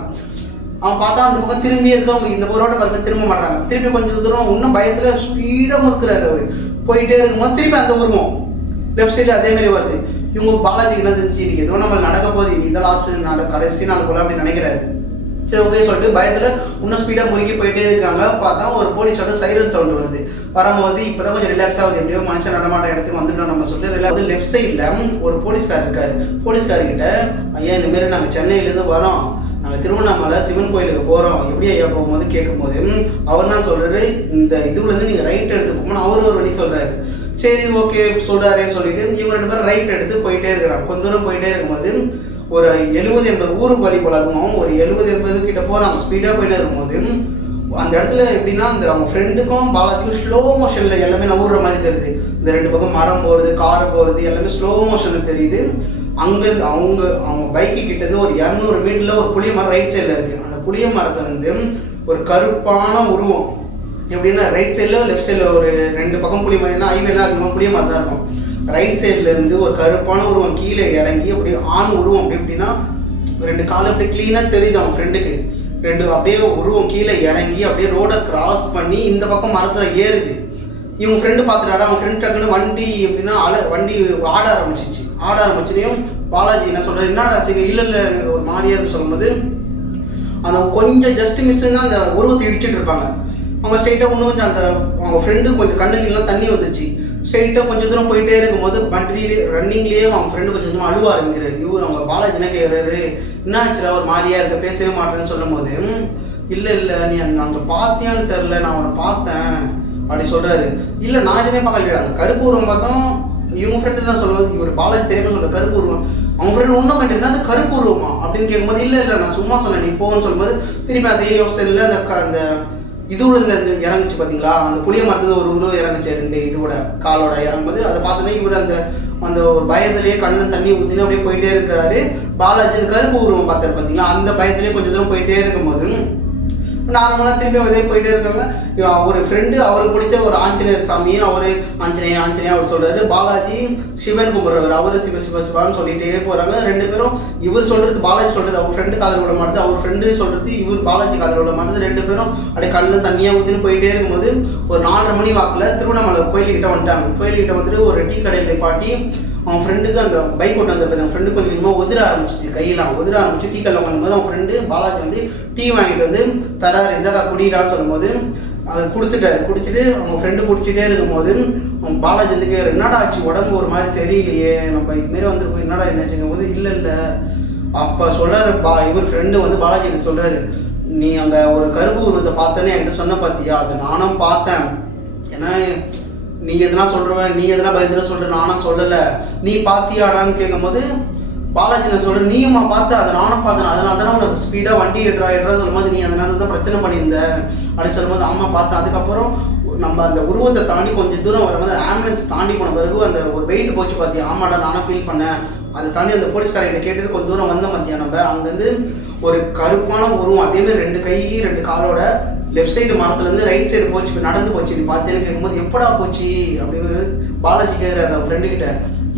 அவன் பார்த்தா அந்த பக்கம் திரும்பி இருக்கவங்க இந்த ரோட்டை பார்த்து திரும்ப மாட்டாங்க. திருப்பி கொஞ்சம் தூரம் இன்னும் பயத்தில் ஸ்பீடாக முறுக்கிறாரு. அவர் போயிட்டே இருக்கும்போது திருப்பி அந்த உருவம் லெஃப்ட் சைடு அதேமாரி வருது. இவங்க பாலாஜிக்கு என்ன தெரிஞ்சு இன்னைக்கு ஏதோ நம்ம நடக்க போகுது, இந்த லாஸ்ட் கடைசி நாள் போல அப்படின்னு நினைக்கிறாரு. சரி ஓகே சொல்லிட்டு பயத்தில் இன்னும் ஸ்பீடாக முறுக்கி போயிட்டே இருக்காங்க. பார்த்தா ஒரு போலீஸோட சைரன் சவுண்டு வருது. வரும்போது இப்போ தான் கொஞ்சம் ரிலாக்ஸ் ஆகுது, எப்படியோ மனுஷன் நடமாட்ட இடத்துக்கு வந்துட்டோம் நம்ம சொல்லிட்டு ரிலாக்ஸ். லெஃப்ட் சைடில் ஒரு போலீஸ்கார் இருக்காரு. போலீஸ்கார்கிட்ட, ஐயா இந்தமாரி நாங்கள் சென்னையிலேருந்து வரோம், நாங்கள் திருவண்ணாமலை சிவன் கோயிலுக்கு போகிறோம், எப்படி ஐயா போகும்போது கேட்கும்போது அவர் தான் சொல்கிறாரு, இந்த இதுலேருந்து நீங்கள் ரைட் எடுத்து போகணும்னு அவர் ஒரு வழி சொல்கிறாரு. சரி ஓகே சொல்கிறாரே சொல்லிட்டு இவங்க 2 பேரும் ரைட் எடுத்து போயிட்டே இருக்கிறாங்க. கொஞ்ச தூரம் போயிட்டே இருக்கும்போது ஒரு 70-80 ஊருக்கு வழி போல அதுவும் ஒரு 70-80 கிட்ட போகிறாங்க. ஸ்பீடாக போயிட்டே இருக்கும்போது அந்த இடத்துல எப்படின்னா அந்த அவங்க ஃப்ரெண்டுக்கும் பாலாஜிக்கும் ஸ்லோ மோஷனில் எல்லாமே நவுற மாதிரி தெரியுது. இந்த 2 பக்கம் மரம் போகிறது, கார் போகிறது எல்லாமே ஸ்லோ மோஷனில் தெரியுது. அங்கே அவங்க அவங்க பைக்கு கிட்டேருந்து ஒரு 200 மீட்டரில் ஒரு புளிய மரம் ரைட் சைடில் இருக்குது. அந்த புளிய மரத்தை வந்து ஒரு கருப்பான உருவம் எப்படின்னா ரைட் சைடில் லெஃப்ட் சைடில் ஒரு 2 பக்கம் புளிய மரம், ஏன்னா ஹைவேலாம் அதிகமாக புளிய மரம் தான் இருக்கும். ரைட் சைட்லேருந்து ஒரு கருப்பான உருவம் கீழே இறங்கி அப்படி ஆண் உருவம் அப்படி எப்படின்னா 2 கால் அப்படியே க்ளீனாக தெரியுது அவன் ஃப்ரெண்டுக்கு. 2 அப்படியே உருவம் கீழே இறங்கி அப்படியே ரோடை கிராஸ் பண்ணி இந்த பக்கம் மரத்தில் ஏறுது. இவங்க ஃப்ரெண்டு பார்த்துட்டாரு. அவன் ஃப்ரெண்ட் டக்குன்னு வண்டி எப்படின்னா வண்டி ஆட ஆரம்பிச்சுனையும் பாலாஜி என்ன சொல்கிறார், என்னடாச்சு, இல்லை ஒரு மாதிரியா இருக்கு சொல்லும்போது அந்த கொஞ்சம் ஜஸ்ட் மிஸ் தான் அந்த உருவத்தை இடிச்சுட்டு இருப்பாங்க. அவங்க ஸ்ட்ரைட்டாக இன்னும் கொஞ்சம் அந்த அவங்க ஃப்ரெண்டு கொஞ்சம் கண்ணுலாம் தண்ணி வந்துச்சு. ஸ்ட்ரைட்டாக கொஞ்சம் தூரம் போயிட்டே இருக்கும்போது ரன்னிங்லேயே அவங்க ஃப்ரெண்டு கொஞ்சம் கொஞ்சமாக அழுவ ஆரம்பிக்கிறாரு. இவர் அவங்க பாலாஜி என்ன கேட்குறாரு, என்ன ஆச்சுரா ஒரு மாதிரியா இருக்க, பேசவே மாட்டேன்னு சொல்லும் போது இல்லை நீ அங்கே பார்த்தியான்னு தெரில, நான் அவனை பார்த்தேன் அப்படி சொல்கிறாரு. இல்லை நான் எதுவுமே பார்க்கல, அந்த கருப்பு உருவம் பார்த்தோம். இவங்க ஃப்ரெண்டு தான் சொல்லுவது, இவர் பாலாஜி தெரியாமல் சொல்கிற கருப்பு உருவம். அவங்க ஃப்ரெண்டு ஒன்றும் பண்ணிட்டு அந்த கருப்பு உருவமா அப்படின்னு கேட்கும்போது இல்லை நான் சும்மா சொன்னேன் நீ போன்னு சொல்லும்போது திரும்பி அதே யோசனையில் அந்த இதோட இந்த இறங்குச்சு பார்த்தீங்களா, அந்த புளிய மரத்துல ஒரு உருவம் இறங்குச்சு 2 இதோட காலோட இறங்கும்போது அதை பார்த்தோன்னே இவர் அந்த அந்த ஒரு பயத்திலேயே கண்ணில் தண்ணி ஊற்றினு அப்படியே போயிட்டே இருக்கிறாரு. பாலாஜி அந்த கருப்பு உருவம் பார்த்தாரு பார்த்தீங்களா, அந்த பயத்திலேயே கொஞ்சம் தூரம் போயிட்டே இருக்கும்போது நார்மலாக திரும்பி அதே போயிட்டே இருக்காங்க. ஒரு ஃப்ரெண்டு அவருக்கு பிடிச்ச ஒரு ஆஞ்சநேயர் சாமியை அவர் ஆஞ்சநேயா அவர் சொல்கிறாரு. பாலாஜி சிவன் கும்பிட்றவர், அவர் சிவான்னு சொல்லிகிட்டே போகிறாங்க. 2 பேரும் இவர் சொல்கிறது பாலாஜி சொல்கிறது அவர் ஃப்ரெண்டு காதல் விட மாட்டுது, அவர் ஃப்ரெண்டு சொல்கிறது இவர் பாலாஜி காதல் விட மாட்டுது. 2 பேரும் அப்படியே கண்ணில் தண்ணியாக ஊற்றின்னு போயிட்டே இருக்கும்போது ஒரு 4:30 மணி வாக்கில் திருவண்ணாமலை கோயிலுக்கிட்ட வந்துட்டாங்க. கோயிலுக்கிட்ட வந்துட்டு ஒரு டீ கடையில் நிப்பாட்டி அவன் ஃப்ரெண்டுக்கு அந்த பைக் ஓட்டு வந்த அவன் ஃப்ரெண்டு கொஞ்சம் கொஞ்சமாக உதிர ஆரம்பிச்சிச்சு, கையெல்லாம் உதிர ஆரம்பிச்சு. டீ கடையில் உட்காந்தும்போது அவன் ஃப்ரெண்டு பாலாஜி வந்து டீ வாங்கிட்டு வந்து தராரு, எந்தக்கா குடிடான்னு சொல்லும்போது அதை குடிச்சிட்டு அவங்க ஃப்ரெண்டு குடிச்சிட்டே இருக்கும்போது அவன் பாலாஜி வந்து கேட்குற, என்னடா ஆச்சு, உடம்பு ஒரு மாதிரி சரியில்லையே, நம்ம இதுமாரி வந்துருக்கோம், என்னடா என்னாச்சுங்கும் போது இல்லை அப்போ சொல்கிறாரு இவர் ஃப்ரெண்டு வந்து பாலாஜி சொல்கிறாரு, நீ அங்கே ஒரு கருப்பு உருவத்தை பார்த்தோன்னே என்கிட்ட சொன்ன பார்த்தியா, அதை நானும் பார்த்தேன், ஏன்னா நீங்கள் எதுனா சொல்கிறவன் நீ எதுனா பயந்துட சொல்கிற, நானும் சொல்லலை, நீ பார்த்தியாடான்னு கேட்கும்போது பாலாஜி நான் சொல்கிறேன், நீயும்மா பார்த்து அதை நானும் பார்த்தேன், அதனால தானே உனக்கு ஸ்பீடாக வண்டி எட்ரா சொல்லும்போது நீ அதனால தான் பிரச்சனை பண்ணியிருந்த அப்படின்னு சொல்லும்போது அம்மா பார்த்தேன். அதுக்கப்புறம் நம்ம அந்த உருவத்தை தாண்டி கொஞ்சம் தூரம் வரும்போது ஆம்புலன்ஸ் தாண்டி போன பிறகு அந்த ஒரு வெயிட் போச்சு பார்த்தியா, ஆமாடா நானும் ஃபீல் பண்ணேன், அதை தாண்டி அந்த போலீஸ்காரர்கிட்ட கேட்டுட்டு கொஞ்சம் தூரம் வந்த மத்தியா நம்ம அங்கேருந்து ஒரு கருப்பான உருவம் அதேமாதிரி 2 கை 2 காலோட லெஃப்ட் சைடு மரத்துலேருந்து ரைட் சைடு போச்சு, நடந்து போச்சு. நீ பார்த்தேன்னு கேட்கும்போது எப்படா போச்சு அப்படின்னு பாலாஜி கேட்குறாரு அவன் ஃப்ரெண்டுக்கிட்ட.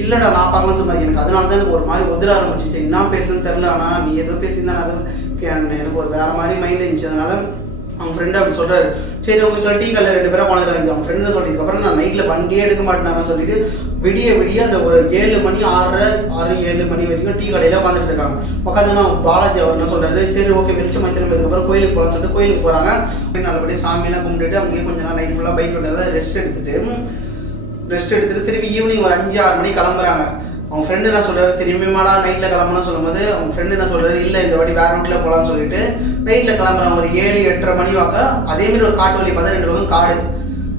இல்லைடா நான் பார்க்கலாம் சொன்னேன், எனக்கு அதனால தான் எனக்கு ஒரு மாதிரி உதிர ஆரம்பிச்சிச்சு, என்ன பேசுன்னு தெரில, ஆனால் நீ எதுவும் பேசியிருந்தா அது எனக்கு ஒரு வேறு மாதிரி மைண்ட் இருந்துச்சு. அதனால அவங்க ஃப்ரெண்டு அப்படி சொல்கிறாரு. சரி உங்க சொல்லி டீ கல்ல 2 பேரும் போனது அவங்க ஃப்ரெண்டு சொல்லிதுக்கப்புறம் நான் நைட்டில் வண்டியே எடுக்க மாட்டேன்னு சொல்லிட்டு விடிய அந்த ஒரு 7 மணி 6 மணி வரைக்கும் டீ கடையில் உட்காந்துட்டு இருக்காங்க. உட்காந்து பாலாஜி அவர் என்ன சொல்கிறாரு, சரி ஓகே வெளிச்சம் வச்சு இதுக்கப்புறம் கோயிலுக்கு போகலான்னு சொல்லிட்டு கோயிலுக்கு போகிறாங்க. நல்லபடியாக சாமியெல்லாம் கும்பிட்டுட்டு அங்கேயே கொஞ்சம் நாள் நைட் ஃபுல்லாக பைக் விட்டு ரெஸ்ட் எடுத்துட்டு திரும்பி ஈவினிங் ஒரு 5-6 மணி கிளம்புறாங்க. அவங்க ஃப்ரெண்டு என்ன சொல்கிறாரு, திரும்பியுமாடா நைட்டில் கிளம்புன்னு சொல்லும்போது அவங்க ஃப்ரெண்டு என்ன சொல்கிறாரு, இல்லை இந்த வாட்டி வேறு ரூட்டில் போகலான்னு சொல்லிட்டு நைட்டில் கிளம்புறாங்க. ஒரு 7-8:30 மணி வாக்க அதேமாரி ஒரு காட்டு வழி பார்த்தா 2 பக்கம் காடு,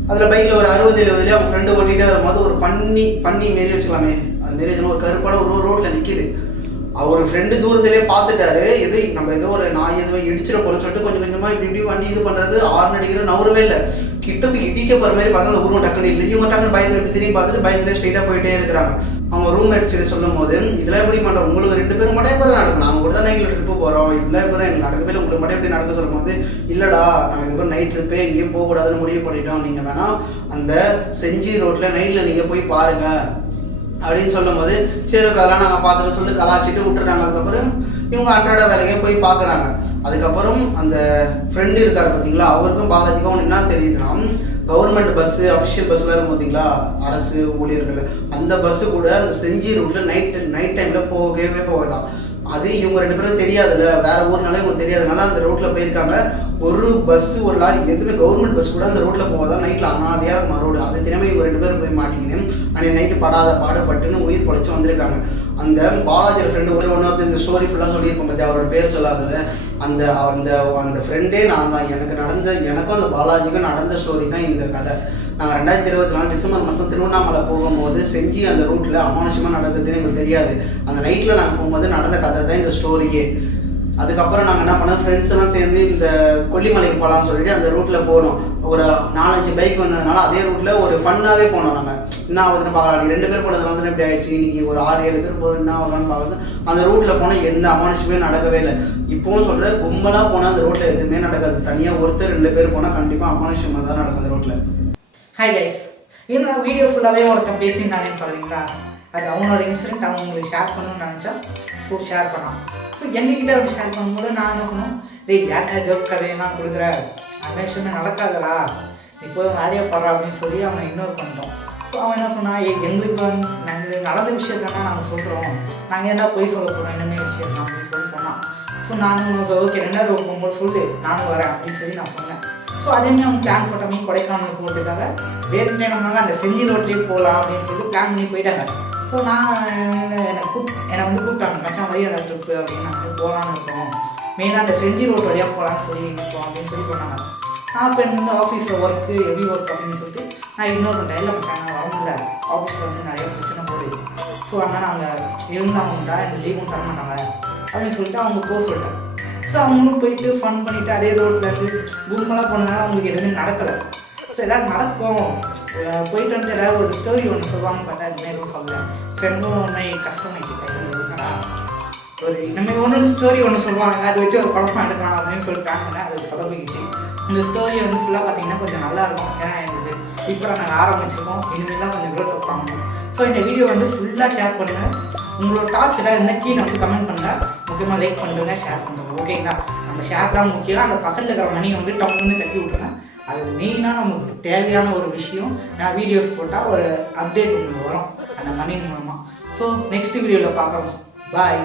அதில் பைக்கில் ஒரு 60-70 அவங்க ஃப்ரெண்டு ஓட்டிகிட்டே வரும்போது ஒரு பண்ணி மாரி வச்சுக்கலாமே, அது மாரி வச்சுன்னா ஒரு கருப்பான ஒரு ரோட்டில் நிற்கிது. அவர் ஃப்ரெண்டு தூரத்திலே பார்த்துட்டாரு, நம்ம ஏதோ ஒரு நாய் எதுவும் இடிச்சிட போகிறோம்னு சொல்லிட்டு கொஞ்சம் கொஞ்சமாக இப்படி வண்டி இது பண்ணுறாரு. ஆர்ன் அடிக்கிற நவரவே இல்லை, கிட்ட போய் இடிக்க போகிற மாதிரி பார்த்தா அந்த உருவம் டக்குன்னு இல்லை. இவங்க டக்குன்னு பயத்தில் எப்படி திரும்பி பார்த்துட்டு பயத்தில் ஸ்ட்ரெயிட்டாக போயிட்டே இருக்கிறாங்க. அவங்க ரூம்மேட் சரி சொல்லும் போது இதெல்லாம் எப்படி பண்ணுறோம், உங்களுக்கு 2 பேரும் மட்டும் எப்படி நடக்கும், நாங்கள் கூட தான் நைட்டில் ட்ரிப்பு போகிறோம், இல்லை பேரும் எங்களுக்கு நடக்கவே உங்களுக்கு மட்டும் எப்படி நடக்க சொல்லும் போது இல்லைடா நாங்கள் இதுக்கப்புறம் நைட் ட்ரிப்பே எங்கேயும் போகக்கூடாதுன்னு முடிவு பண்ணிட்டோம், நீங்கள் வேணால் அந்த செஞ்சி ரோட்டில் நைட்டில் நீங்கள் போய் பாருங்கள் அப்படின்னு சொல்லும் போது சரி அதெல்லாம் நாங்கள் பார்த்துட்டு சொல்லிட்டு கலாச்சிட்டு விட்டுறாங்க. அதுக்கப்புறம் இவங்க அன்றாட வேலைக்கே போய் பார்க்குறாங்க. அதுக்கப்புறம் அந்த ஃப்ரெண்டு இருக்கார் பார்த்தீங்களா, அவருக்கும் பாலாஜிக்கும் ஒன்று என்ன தெரியுதுன்னா, கவர்மெண்ட் பஸ்ஸு அஃபிஷியல் பஸ்ஸில் இருக்கும் பார்த்தீங்களா அரசு ஊழியர்கள், அந்த பஸ்ஸு கூட அந்த செஞ்சி ரூட்டில் நைட் டைமில் போகவே போகதான். அது இவங்க 2 பேரும் தெரியாதுல்ல, வேறு ஊர்னாலே இவங்களுக்கு தெரியாதனால அந்த ரோட்டில் போயிருக்காங்க. ஒரு பஸ்ஸு ஒரு லாரி எதுவுமே கவர்மெண்ட் பஸ் கூட அந்த ரோட்டில் போகாதான் நைட்டில் அனாதையாக இருக்கும் ரோடு. அது தெரியாமல் இவங்க 2 பேரும் போய் மாட்டிக்கினேன். அன்றைக்கி நைட்டு பாடுபட்டுன்னு உயிர் பொழைச்சி வந்திருக்காங்க. அந்த பாலாஜி ஃப்ரெண்டு ஒருத்தர் இந்த ஸ்டோரி ஃபுல்லாக சொல்லியிருப்போம் பற்றி அவரோட பேர் சொல்லாதவன் அந்த அந்த அந்த ஃப்ரெண்டே நான் தான். எனக்கும் அந்த பாலாஜிக்கும் நடந்த ஸ்டோரி தான் இந்த கதை. நாங்கள் 2024 டிசம்பர் மாதம் திருவண்ணாமலை போகும்போது செஞ்சு அந்த ரூட்டில் அமானுஷமாக நடக்குதுன்னு எங்களுக்கு தெரியாது. அந்த நைட்டில் நாங்கள் போகும்போது நடந்த கதை தான் இந்த ஸ்டோரியே. அதுக்கப்புறம் நாங்கள் என்ன பண்ணோம், ஃப்ரெண்ட்ஸ் எல்லாம் சேர்ந்து இந்த கொல்லிமலைக்கு போகலான்னு சொல்லிட்டு அந்த ரூட்டில் போனோம். ஒரு 4-5 பைக் வந்ததுனால அதே ரூட்டில் ஒரு ஃபன்னாகவே போனோம். நாங்கள் என்ன ஆகுதுன்னு பார்க்கலாம், 2 பேர் போனது வந்து எப்படி ஆயிடுச்சு, இன்னைக்கு ஒரு 6-7 பேர் போகிறது என்ன ஆகலான்னு பார்க்குறது. அந்த ரூட்டில் போனால் எந்த அமானுஷமே நடக்கவே இல்லை. இப்போவும் சொல்கிறேன், கும்பலாக போனால் அந்த ரோட்டில் எதுவுமே நடக்காது. தனியாக ஒருத்தர் 2 பேர் போனால் கண்டிப்பாக அமானுஷமாக தான் நடக்கும் அந்த ரோட்டில். ஹாய் கைஸ், இந்த வீடியோ ஃபுல்லாகவே ஒருத்தன் பேசியிருந்தானேன்னு பார்க்குறீங்களா, அது அவனோட இன்சிடென்ட் அவன் உங்களுக்கு ஷேர் பண்ணணும்னு நினச்சா ஸோ ஷேர் பண்ணான். ஸோ எங்ககிட்ட அப்படி ஷேர் பண்ணும்போது நான் என்ன பண்ணோம், டேய் யார்ட்டா ஜோக் கதையெல்லாம் கொடுக்குற, அந்த விஷயமே நடக்காதடா, நீ போய் வேலையை போடுற அப்படின்னு சொல்லி அவனை இக்னோர் பண்ணிட்டோம். ஸோ அவன் என்ன சொன்னான், எங்களுக்கு வந்து நாங்கள் நடந்த விஷயத்தான் நாங்கள் சொல்கிறோம், நாங்கள் என்ன போய் சொல்ல போகிறோம் என்னென்ன விஷயம் தான் அப்படின்னு சொல்லி சொன்னான். ஸோ நானும் ஓகே 2 நாள் போகும்போது சொல்லு நானும் வரேன் அப்படின்னு சொல்லி நான் சொன்னேன். ஸோ அதேமாதிரி அவங்க பிளான் போட்டமே கொடைக்கானல் போகிறதுக்காக வேறு நேரமாக அந்த செஞ்சி ரோட்லேயே போகலாம் அப்படின்னு சொல்லி பிளான் பண்ணி போயிட்டாங்க. ஸோ நான் என்னை வந்து கூப்பிட்டாங்க, மச்சான் வழியாக ட்ரிப்பு அப்படின்னு நாங்கள் போகலான்னு இருக்கோம், மெயினாக அந்த செஞ்சி ரோட் வழியாக போகலான்னு சொல்லி இருக்கோம் அப்படின்னு சொல்லி சொன்னாங்க. நான் இப்போ எனக்கு வந்து ஆஃபீஸில் ஒர்க்கு ஹெவி ஒர்க் அப்படின்னு சொல்லிட்டு நான் இக்னோர் பண்ணிட்டேன். இல்லை மச்சான் நான் வர முடியல, ஆஃபீஸில் வந்து நிறைய பிரச்சனை போகுது, ஸோ அதனால் நாங்கள் இருந்தாங்கண்டா எனக்கு லீவும் தர மாட்டாங்க அப்படின்னு சொல்லிட்டு அவங்க போக சொல்லிட்டேன். ஸோ அவங்களும் போயிட்டு ஃபன் பண்ணிவிட்டு அதே ரோட்டில் இருந்து கும்பலாக போனதுனால அவங்களுக்கு எதுவுமே நடக்கலை. ஸோ எல்லோரும் நடக்கும் போயிட்டு வந்து ஏதாவது ஒரு ஸ்டோரி ஒன்று சொல்லுவாங்கன்னு பார்த்தா எதுவுமே எதுவும் சொல்லலை. ஸோ எனக்கும் ஒன்று கஷ்டமாயிடுச்சு, கைடா ஒரு இனிமேல் ஒன்று ஸ்டோரி ஒன்று சொல்லுவாங்க, அதை வச்சு ஒரு குழப்பம் எடுக்கலாம் அப்படின்னு சொல்லி பிளான் பண்ணேன். அது சொதப்பிக்கிச்சு. இந்த ஸ்டோரி வந்து ஃபுல்லாக பார்த்தீங்கன்னா கொஞ்சம் நல்லாயிருக்கும். ஏன்னா எங்களுக்கு இப்போ நாங்கள் ஆரம்பிச்சிருக்கோம், இனிமேல் கொஞ்சம் க்ரோத் அப் பண்ணணும். ஸோ இந்த வீடியோ வந்து ஃபுல்லாக ஷேர் பண்ணுங்கள். உங்களோட தாட்ஸ் எல்லாம் என்ன கீழே வந்து கமெண்ட் பண்ணுங்கள். முக்கியமாக லைக் பண்ணுறதுங்க, ஷேர் பண்ணுறோம். ஓகேங்களா, நம்ம ஷேர் தான் முக்கியம். அந்த பக்கத்தில் இருக்கிற மணியை வந்து டவுன்னு தட்டி விட்டுருங்க. அது மெயினாக நமக்கு தேவையான ஒரு விஷயம். நான் வீடியோஸ் போட்டால் ஒரு அப்டேட் உங்களுக்கு வரும் அந்த மணி மூலமாக. ஸோ நெக்ஸ்ட் வீடியோவில் பார்க்குறோம். பாய்.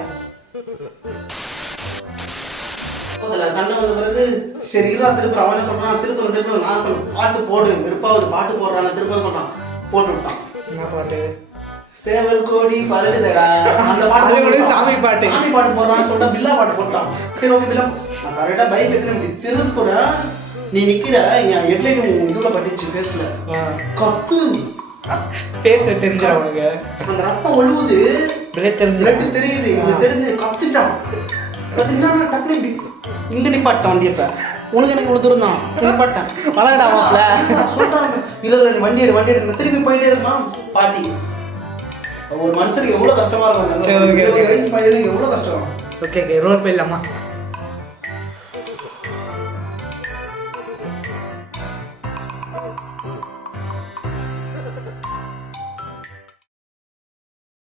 சண்டை வந்த பிறகு சரி இருவா திருப்பி அவனே சொல்கிறான், திருப்பி நான் சொல்கிறேன் பாட்டு போடு, விருப்பாவது பாட்டு போடுறான், திருப்பி சொல்கிறான், போட்டு விட்டான். என்ன பாட்டு? சேவல் கோடி பறகுதடா, அந்த பாட்டு சாமி பாட்டு போடுறான்னு சொல்லிட்டு பில்லா பாட்டு போட்டான். சரி ஓகே பில்லா, நான் கரெக்டாக பைக் எடுத்துன்னு திருப்புறேன், நீ நிற்கிற என் ஹெட்லைட் இதுல பட்டுச்சு ஃபேஸில், கத்து ஃபேஸை தெரிஞ்சா அவனுக்கு அந்த ரத்தம் ஒழுகுது, பிளட் தெரியுது, இவனுக்கு தெரிஞ்சு கத்துட்டான். கத்துக்கிட்டா நான் டக்குனு இங்கே நிப்பாட்டான் வண்டி. இப்போ உனக்கு எனக்கு இவ்வளோ தூரம் தான் நிப்பாட்டேன், வளர்டாமல சொல்லிட்டான். இல்லை வண்டி எடு திருப்பி போயிட்டே இருக்கான். பாட்டி ஒரு மனுஷனுக்கு எவ்வளோ கஷ்டமா இருக்கும், 20 வயசு பையனுக்கு எவ்வளோ கஷ்டம். ஓகே ரோட் போயிடலாமா?